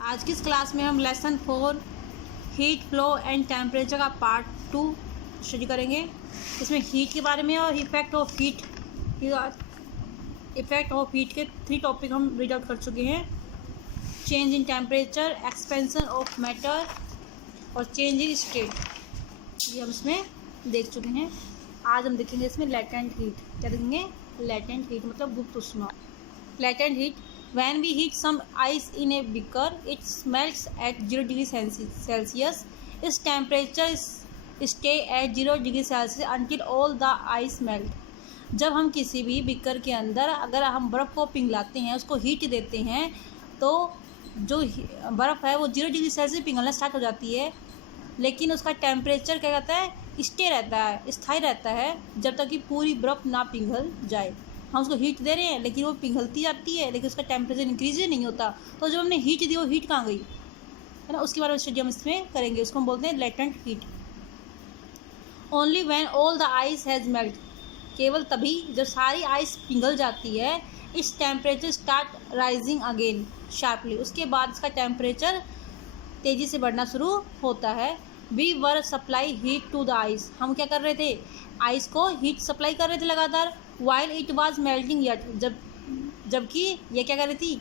आज की इस क्लास में हम lesson 4 heat flow and temperature का पार्ट 2 स्टडी करेंगे। इसमें हीट के बारे में और इफेक्ट ऑफ हीट के 3 टॉपिक हम रीड आउट कर चुके हैं। Change in temperature, expansion of matter और चेंज इन स्टेट, ये हम इसमें देख चुके हैं। आज हम देखेंगे इसमें लेटेंट हीट। क्या देखेंगे? लेटेंट हीट मतलब गुप्त ऊष्मा। Latent heat, when we heat some ice in a beaker, it melts at 0 degree Celsius. Its temperature stay at 0 degree Celsius until all the ice melt. जब हम किसी भी बीकर के अंदर अगर हम बर्फ़ को पिघलाते हैं, उसको हीट देते हैं, तो जो बर्फ़ है वो 0 डिग्री सेल्सियस पिघलना स्टार्ट हो जाती है, लेकिन उसका टेम्परेचर क्या कहता है? स्टे रहता है, स्थायी रहता है, जब तक कि पूरी बर्फ़ ना पिघल जाए। हम उसको हीट दे रहे हैं लेकिन वो पिघलती जाती है, लेकिन उसका टेम्परेचर इंक्रीज ही नहीं होता। तो जब हमने हीट दी, वो हीट कहाँ गई है ना, उसके बारे में स्टडी हम इसमें करेंगे। उसको हम बोलते हैं latent heat. Only when all the ice has melt, केवल तभी जब सारी आइस पिघल जाती है, इस temperature start rising again sharply, उसके बाद इसका टेम्परेचर तेज़ी से बढ़ना शुरू होता है। We were supply heat to the ice, हम क्या कर रहे थे? आइस को हीट सप्लाई कर रहे थे लगातार। While it was melting yet, जबकि ये क्या कर रही थी?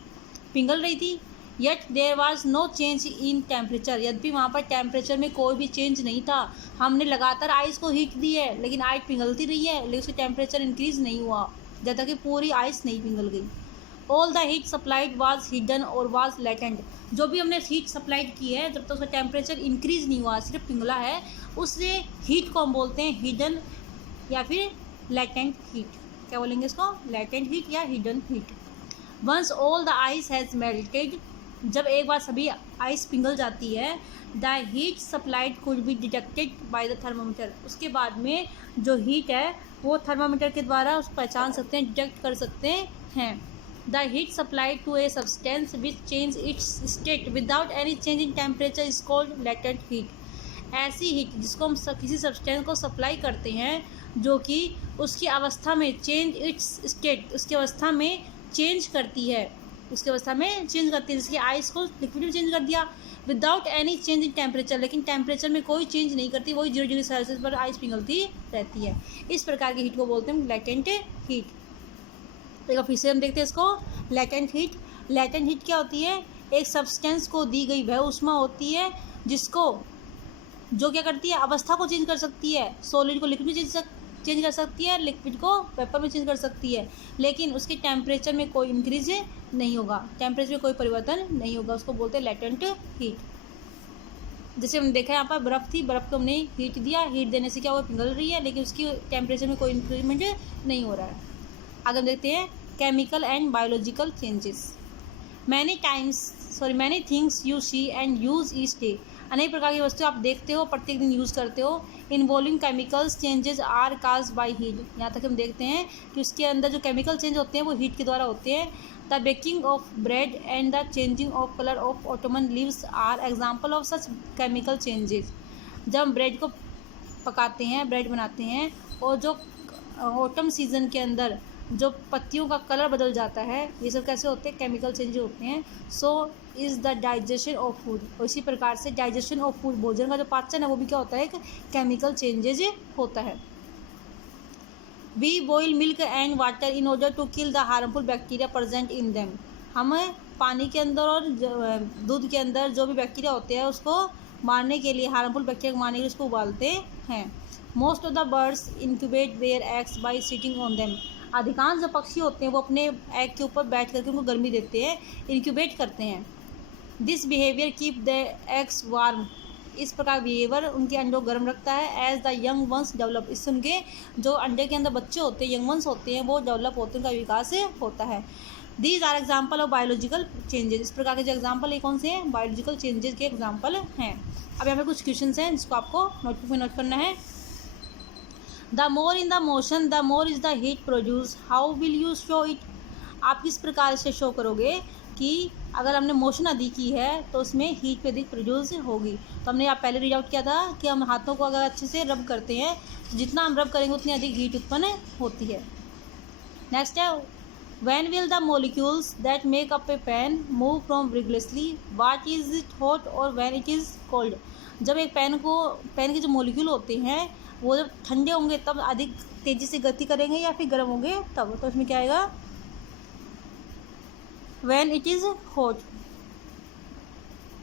पिघल रही थी। Yet there was no change in temperature, यद्यपि वहाँ पर टेम्परेचर में कोई भी चेंज नहीं था। हमने लगातार आइस को हीट दी है, लेकिन आइस पिघलती रही है, लेकिन उसका टेम्परेचर इंक्रीज नहीं हुआ जब तक कि पूरी आइस नहीं पिघल गई। All the heat supplied was hidden और वाज लेटेंट, जो भी हमने हीट सप्लाइड की है जब तक उसका टेम्परेचर इंक्रीज नहीं हुआ, सिर्फ पिघला है, उससे हीट को हम बोलते हैं हिडन या फिर लेटेंट हीट। क्या बोलेंगे इसको? लेटेंट हीट या hidden heat. Once all the ice has melted, जब एक बार सभी आइस पिघल जाती है, the heat supplied could be detected by the thermometer, उसके बाद में जो हीट है वो थर्मामीटर के द्वारा उसको पहचान सकते हैं, डिटेक्ट कर सकते हैं। The heat supplied to a substance which change its state without any change in temperature is called latent heat. ऐसी हीट जिसको हम किसी सब्सटेंस को सप्लाई करते हैं जो कि उसकी अवस्था में चेंज इट्स स्टेट, उसकी अवस्था में चेंज करती है, जैसे आइस को लिक्विड में चेंज कर दिया without any change in temperature, लेकिन टेम्परेचर में कोई चेंज नहीं करती, वही 0 डिग्री सेल्सियस पर आइस पिघलती रहती है। इस प्रकार की हीट को बोलते हैं लेटेंट हीट। एक फिर से हम देखते हैं इसको। लेटेंट हीट, लेटेंट हीट क्या होती है? एक सब्सटेंस को दी गई वह ऊष्मा होती है जो क्या करती है? अवस्था को चेंज कर सकती है। सॉलिड को लिक्विड में चेंज कर सकती है, लिक्विड को वेपर में चेंज कर सकती है, लेकिन उसके टेम्परेचर में कोई इंक्रीज नहीं होगा, टेम्परेचर में कोई परिवर्तन नहीं होगा, उसको बोलते हैं लेटेंट हीट। जैसे हमने देखा यहाँ पर बर्फ़ थी, बर्फ़ को हमने हीट दिया, हीट देने से क्या वो पिघल रही है, लेकिन उसकी टेम्परेचर में कोई इंक्रीजमेंट नहीं हो रहा है। आगे हम देखते हैं chemical and biological changes. Many things you see and use each day, अनेक प्रकार की वस्तुएं आप देखते हो, प्रत्येक दिन यूज़ करते हो। Involving chemicals changes are caused by heat, यहाँ तक हम देखते हैं कि उसके अंदर जो केमिकल चेंज होते हैं वो हीट के द्वारा होते हैं। The baking of bread and the changing of colour of autumn leaves are example of such chemical changes. जब हम ब्रेड को पकाते हैं, ब्रेड बनाते हैं, और जो ऑटम सीजन के अंदर जो पत्तियों का कलर बदल जाता है, ये सब कैसे होते हैं? केमिकल चेंज होते हैं। So is the digestion of food, और इसी प्रकार से डाइजेशन ऑफ फूड, भोजन का जो पाचन है वो भी क्या होता है? एक केमिकल चेंजेज होता है। We boil milk and water in order to kill the harmful bacteria present in them, हम पानी के अंदर और दूध के अंदर जो भी बैक्टीरिया होते हैं उसको मारने के लिए, हार्मफुल बैक्टीरिया को मारने के लिए उसको उबालते हैं। Most of the birds incubate their eggs bye sitting on them, अधिकांश जो पक्षी होते हैं वो अपने एग के ऊपर बैठ करके उनको गर्मी देते हैं, इंक्यूबेट करते हैं। This behaviour keep the eggs warm, इस प्रकार बिहेवियर उनके अंडों को गर्म रखता है। As the young ones develop, इससे उनके जो अंडे के अंदर बच्चे होते हैं, यंग वंस होते हैं, वो डेवलप होते हैं, उनका विकास होता है। These are example of biological changes, इस प्रकार के जो एग्जाम्पल है कौन से हैं? बायोलॉजिकल चेंजेस के एग्जाम्पल हैं। अब यहाँ पे कुछ क्वेश्चन हैं जिसको आपको नोटबुक में नोट करना है। The more in the motion the more is the heat produce, how will you show it, आप किस प्रकार से शो करोगे कि अगर हमने मोशन अधिक की है तो उसमें हीट पे अधिक प्रोड्यूस होगी। तो हमने आप पहले रीड आउट किया था कि हम हाथों को अगर अच्छे से रब करते हैं तो जितना हम रब करेंगे उतनी अधिक हीट उत्पन्न होती है। नेक्स्ट है When will the molecules that make up a pen move from rigorously? What is it hot or when it is cold? जब एक पेन के जो मोलिक्यूल होते हैं वो जब ठंडे होंगे तब अधिक तेज़ी से गति करेंगे या फिर गर्म होंगे तब, तो इसमें क्या आएगा? When it is hot.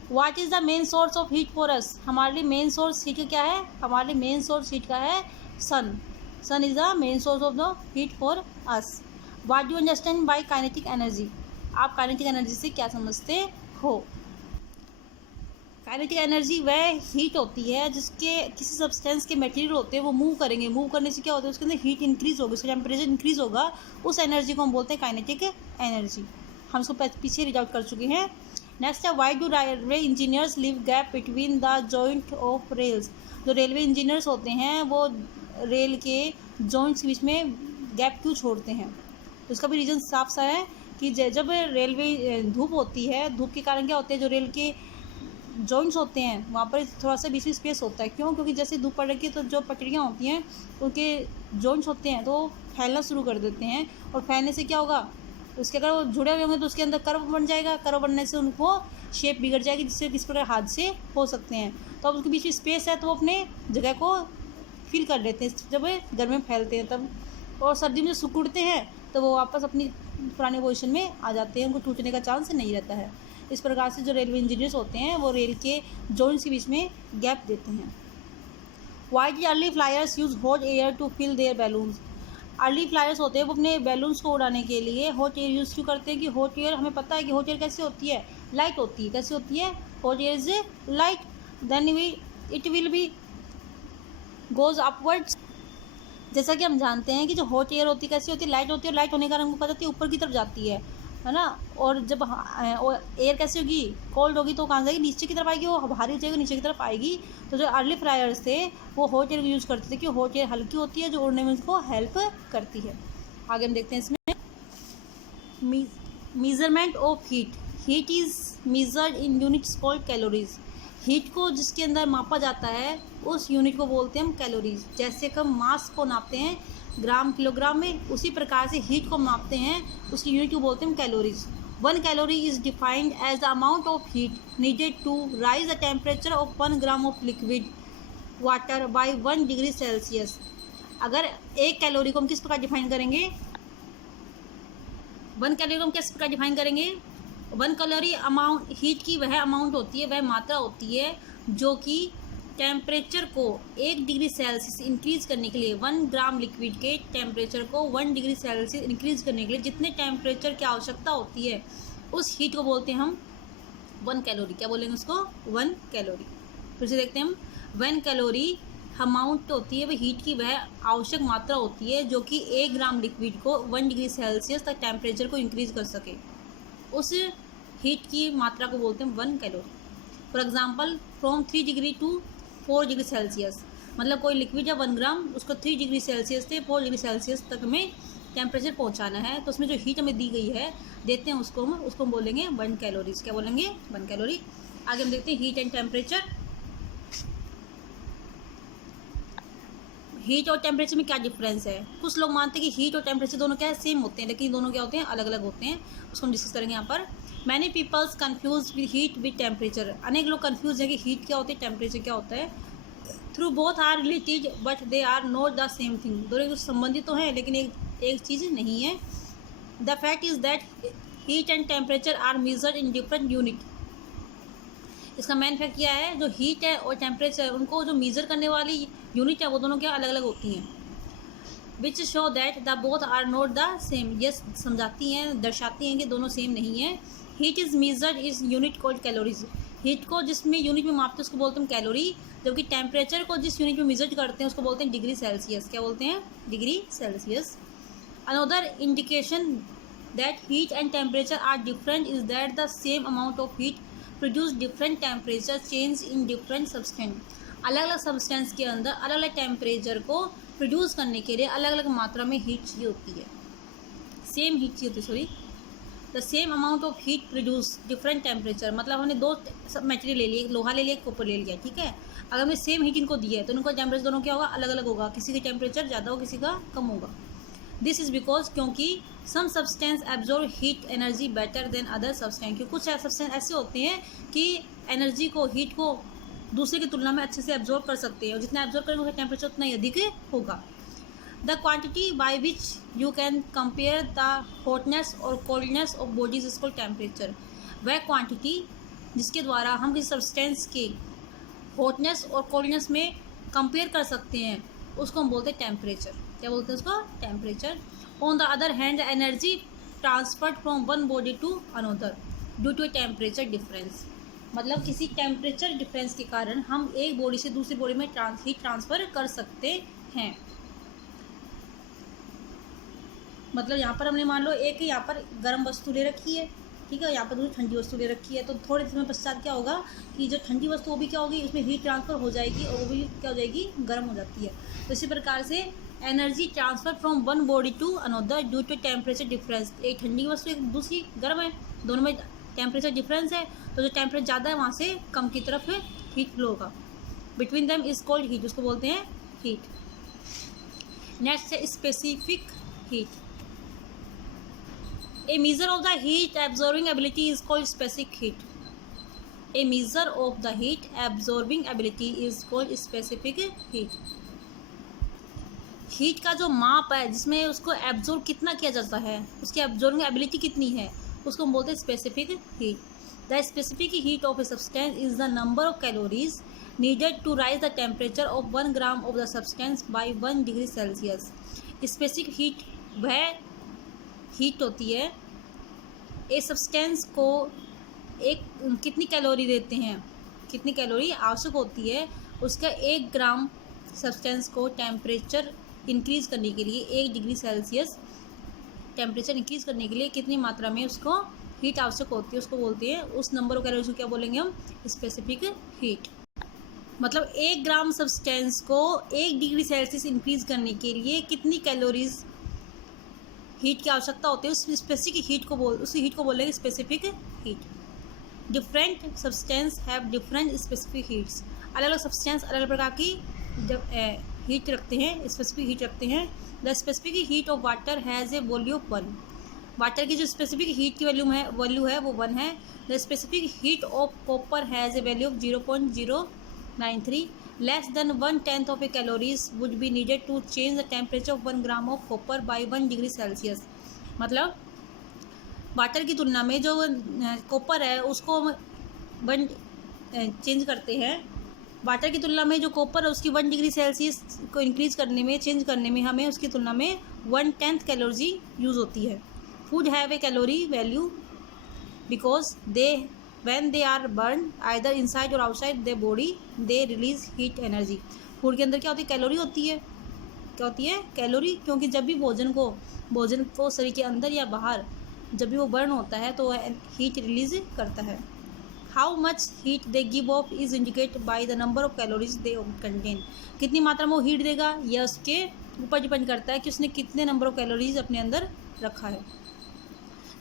What is the main source of heat for us? हमारे लिए मेन सोर्स हीट का क्या है? हमारे लिए मेन सोर्स हीट का है sun. Sun is the main source of the heat for us. What do you understand by kinetic energy? आप काइनेटिक एनर्जी से क्या समझते हो? काइनेटिक एनर्जी वह हीट होती है जिसके किसी सब्सटेंस के मटेरियल होते हैं वो मूव करेंगे. मूव करने से क्या होता है? उसके अंदर हीट इंक्रीज होगी, उसका टेम्परेचर इंक्रीज होगा. उस एनर्जी को हम बोलते हैं काइनेटिक एनर्जी. हम इसको पीछे रीड आउट कर चुके हैं. नेक्स्ट है why do railway engineers leave gap between the joint of rails. जो रेलवे इंजीनियर्स होते हैं वो रेल के जॉइंट्स के बीच में गैप क्यों छोड़ते हैं? तो इसका भी रीज़न साफ सा है कि जब रेलवे धूप होती है, धूप के कारण क्या होते हैं, जो रेल के जॉइंट्स होते हैं वहाँ पर थोड़ा सा बीच में स्पेस होता है. क्यों? क्योंकि जैसे धूप पड़ रही है तो जो पटरियाँ होती हैं उनके जॉइंट्स होते हैं तो फैलना शुरू कर देते हैं. और फैलने से क्या होगा? उसके अगर वो जुड़े हुए होंगे तो उसके अंदर कर्व बन जाएगा. कर्व बनने से उनको शेप बिगड़ जाएगी जिससे किस प्रकार हादसे हो सकते हैं. तो अब उसके बीच में स्पेस है तो वो अपने जगह को फिल कर लेते हैं जब गर्मी में फैलते हैं तब. और सर्दी में जो सिकुड़ते हैं तो वो वापस अपनी पुरानी पोजीशन में आ जाते हैं, उनको टूटने का चांस नहीं रहता है. इस प्रकार से जो रेलवे इंजीनियर्स होते हैं वो रेल के जॉइंट्स के बीच में गैप देते हैं. Why did early flyers use hot air to fill their balloons. Early flyers होते हैं वो अपने बैलून्स को उड़ाने के लिए हॉट एयर यूज़ क्यों करते हैं? कि हॉट एयर हमें पता है कि हॉट एयर कैसे होती है? लाइट होती है. कैसे होती है? Hot air is light. Then it will be goes upwards. जैसा कि हम जानते हैं कि जो हॉट एयर होती है कैसी होती है? लाइट होती है. और लाइट होने का हमको पता है ऊपर की तरफ जाती है ना. और जब एयर कैसी होगी? कोल्ड होगी तो कहाँ जाएगी? नीचे की तरफ आएगी. वो भारी हो जाएगी, नीचे की तरफ आएगी. तो जो अर्ली फ्लायर्स थे वो हॉट एयर यूज़ करते थे कि हॉट एयर हल्की होती है जो उड़ने में उसको हेल्प करती है. आगे हम देखते हैं इसमें measurement of heat. Heat is measured in units called calories. Heat को जिसके अंदर मापा जाता है उस यूनिट को बोलते हैं हम कैलोरीज. जैसे कि हम मास को नापते हैं ग्राम किलोग्राम में, उसी प्रकार से हीट को मापते हैं उसकी यूनिट को बोलते हैं हम calories. 1 calorie is defined as the amount of heat needed to raise the temperature of 1 gram of liquid water by 1 degree Celsius. अगर 1 कैलोरी को हम किस प्रकार डिफाइन करेंगे? 1 कैलोरी को हम किस प्रकार डिफाइन करेंगे? 1 कैलोरी अमाउंट हीट की वह अमाउंट होती है, वह मात्रा होती है जो कि टेम्परेचर को 1 डिग्री सेल्सियस इंक्रीज़ करने के लिए 1 ग्राम लिक्विड के टेम्परेचर को 1 डिग्री सेल्सियस इंक्रीज़ करने के लिए जितने टेम्परेचर की आवश्यकता होती है उस हीट को बोलते हैं हम 1 कैलोरी. क्या बोलेंगे उसको? 1 कैलोरी. फिर से देखते हैं हम. 1 कैलोरी अमाउंट होती है वह हीट की वह आवश्यक मात्रा होती है जो कि 1 ग्राम लिक्विड को 1 डिग्री सेल्सियस तक टेम्परेचर को इंक्रीज़ कर सके. उस हीट की मात्रा को बोलते हैं 1 calorie. For example from 3 degree to 4 degree Celsius. मतलब कोई लिक्विड या 1 ग्राम उसको 3 डिग्री सेल्सियस से 4 डिग्री सेल्सियस तक में टेम्परेचर पहुंचाना है. तो उसमें जो हीट हमें दी गई है देते हैं उसको हम बोलेंगे 1 कैलोरीज. क्या बोलेंगे? 1 कैलोरी. आगे हम देखते हैं हीट एंड टेम्परेचर. हीट और टेम्परेचर में क्या डिफरेंस है? कुछ लोग मानते हैं कि हीट और टेम्परेचर दोनों क्या है? सेम होते हैं, लेकिन दोनों क्या होते हैं? अलग अलग होते हैं. उसको हम डिस्कस करेंगे यहाँ पर. Many peoples confuse with heat with temperature. अनेक लोग कन्फ्यूज हैं कि हीट क्या होती है, टेम्परेचर क्या होता है. Through both are related but they are not the same thing. दोनों कुछ संबंधित तो हैं लेकिन एक चीज़ नहीं है. The fact is that heat and temperature are measured in different unit. इसका मेन फैक्ट क्या है? जो हीट है और टेम्परेचर उनको जो मेज़र करने वाली यूनिट है वो दोनों क्या अलग अलग होती हैं. Which show that the both are not the same. ये समझाती हैं, दर्शाती हैं कि दोनों सेम नहीं है. Heat is measured is unit called calories. Heat को जिसमें यूनिट में मापते हैं उसको बोलते हैं कैलोरी. जबकि टेम्परेचर को जिस यूनिट में मेजर करते हैं उसको बोलते हैं डिग्री सेल्सियस. क्या बोलते हैं? Degree Celsius. Another indication that heat and temperature are different is that the same amount of heat produce different temperature change in different substance. अलग अलग सब्सटेंस के अंदर अलग अलग टेम्परेचर को प्रोड्यूस करने के लिए अलग अलग मात्रा में हीट चाहिए होती है. सेम हीट चाहिए होती है, sorry. The same amount of heat produce different temperature. मतलब हमने 2 मटेरियल ले लिए, एक लोहा ले लिया, एक कॉपर ले लिया, ठीक है. अगर हमने सेम हीट इनको दी है तो इनका टेम्परेचर दोनों क्या होगा? अलग अलग होगा. किसी का टेम्परेचर ज़्यादा होगा, किसी का कम होगा. दिस इज़ बिकॉज क्योंकि some substance absorb heat energy better than other substance, क्योंकि कुछ सब्सटेंस ऐसे होते हैं कि एनर्जी को, हीट को दूसरे की तुलना में अच्छे से एब्जॉर्ब कर सकते हैं, और जितना एब्जॉर्ब करेंगे उसका टेम्परेचर उतना ही अधिक होगा। The quantity by which you can compare the hotness और coldness of bodies is called temperature. वह क्वांटिटी जिसके द्वारा हम किसी सब्सटेंस के हॉटनेस और कोल्डनेस में कंपेयर कर सकते हैं उसको हम बोलते हैं टेम्परेचर। क्या बोलते हैं उसको? Temperature. On the other hand energy transferred from one body to another due to a temperature difference. मतलब किसी टेम्परेचर डिफरेंस के कारण हम एक बॉडी से दूसरी बॉडी में हीट ट्रांसफ़र कर सकते हैं। मतलब यहाँ पर हमने मान लो एक यहाँ पर गर्म वस्तु ले रखी है, ठीक है, यहाँ पर दूसरी ठंडी वस्तु ले रखी है, तो थोड़े समय पश्चात क्या होगा कि जो ठंडी वस्तु वो भी क्या होगी, उसमें हीट ट्रांसफ़र हो जाएगी और वो भी क्या हो जाएगी, गर्म हो जाती है। तो इसी प्रकार से energy transfer from one body to another due to temperature difference. एक ठंडी वस्तु एक दूसरी गर्म है, दोनों में टेम्परेचर डिफरेंस है, तो जो टेम्परेचर ज़्यादा है वहाँ से कम की तरफ हीट फ्लो होगा। Between them is called heat, उसको बोलते हैं हीट। नेक्स्ट है specific heat. A measure of the heat absorbing ability is called specific heat. A measure of the heat absorbing ability is called specific heat. Heat का जो माप है जिसमें उसको एब्जॉर्ब कितना किया जाता है, उसकी एब्जॉर्बिंग एबिलिटी कितनी है, उसको हम बोलते हैं specific heat. The specific heat of a substance is the number of calories needed to raise the temperature of 1 gram of the substance by 1 degree Celsius. Specific heat वह हीट होती है, a substance को एक कितनी calorie देते हैं, कितनी calorie आवश्यक होती है उसका 1 ग्राम सब्सटेंस को टेम्परेचर इंक्रीज़ करने के लिए, 1 डिग्री सेल्सियस टेम्परेचर इंक्रीज़ करने के लिए कितनी मात्रा में उसको हीट आवश्यक होती है, उसको बोलते हैं, उस नंबर ऑफ कैलोरीज को क्या बोलेंगे हम, स्पेसिफिक हीट। मतलब 1 ग्राम सब्सटेंस को 1 डिग्री सेल्सियस इंक्रीज़ करने के लिए कितनी कैलोरीज हीट की आवश्यकता होती है, उस स्पेसिफिक हीट को उस हीट को बोलेंगे specific heat. Different substance have different specific heats. अलग अलग सब्सटेंस अलग अलग प्रकार की हीट रखते हैं, स्पेसिफिक हीट रखते हैं। The specific heat of water has a value of 1। Water की जो स्पेसिफिक हीट की वैल्यू है वो 1 है। The specific heat of copper has a value of 0.093। Less than 1/10 of a calories would be needed to change the temperature of 1 gram of copper by 1 degree Celsius। मतलब water की तुलना में जो copper है उसको 1 चेंज करते हैं, water की तुलना में जो कॉपर है उसकी 1 डिग्री सेल्सियस को इंक्रीज़ करने में, चेंज करने में हमें उसकी तुलना में 1/10 कैलोरी यूज़ होती है। Food have a calorie value because when they are burned either inside or outside their body they release heat energy। Food के अंदर क्या होती है, कैलोरी होती है। क्या होती है, कैलोरी, क्योंकि जब भी भोजन को शरीर के अंदर या बाहर जब भी वो बर्न होता है तो हीट रिलीज करता है। How much heat they give of is indicate by the number of calories they contain. कितनी मात्रा में वो हीट देगा यह उसके ऊपर डिपेंड करता है कि उसने कितने नंबर ऑफ कैलोरीज अपने अंदर रखा है।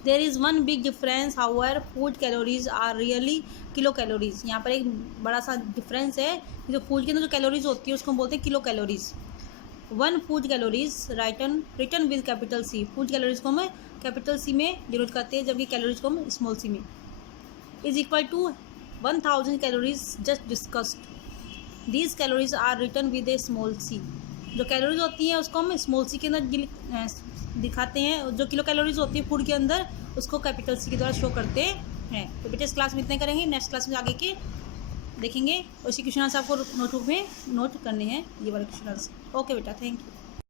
There is one big difference however food calories are really kilo calories. यहाँ पर एक बड़ा सा डिफरेंस है, जो फूड के अंदर जो कैलोरीज होती है उसको हम बोलते हैं kilo calories. 1 food calories written with capital C. Food calories को हम कैपिटल सी में डिनोट करते हैं, जबकि कैलोरीज को हम स्मॉल सी में। Is equal to 1000 calories just discussed. These calories are written with a small C. जो कैलोरीज होती हैं उसको हम स्मॉल सी के अंदर दिखाते हैं, जो किलो कैलोरीज होती है फूड के अंदर उसको कैपिटल सी के द्वारा शो करते हैं। तो बेटा इस क्लास में इतने करेंगे, नेक्स्ट क्लास में आगे के देखेंगे। और इसी क्वेश्चन आंसर आपको नोटबुक में नोट करने हैं, ये वाले क्वेश्चन आंसर। ओके बेटा, थैंक यू।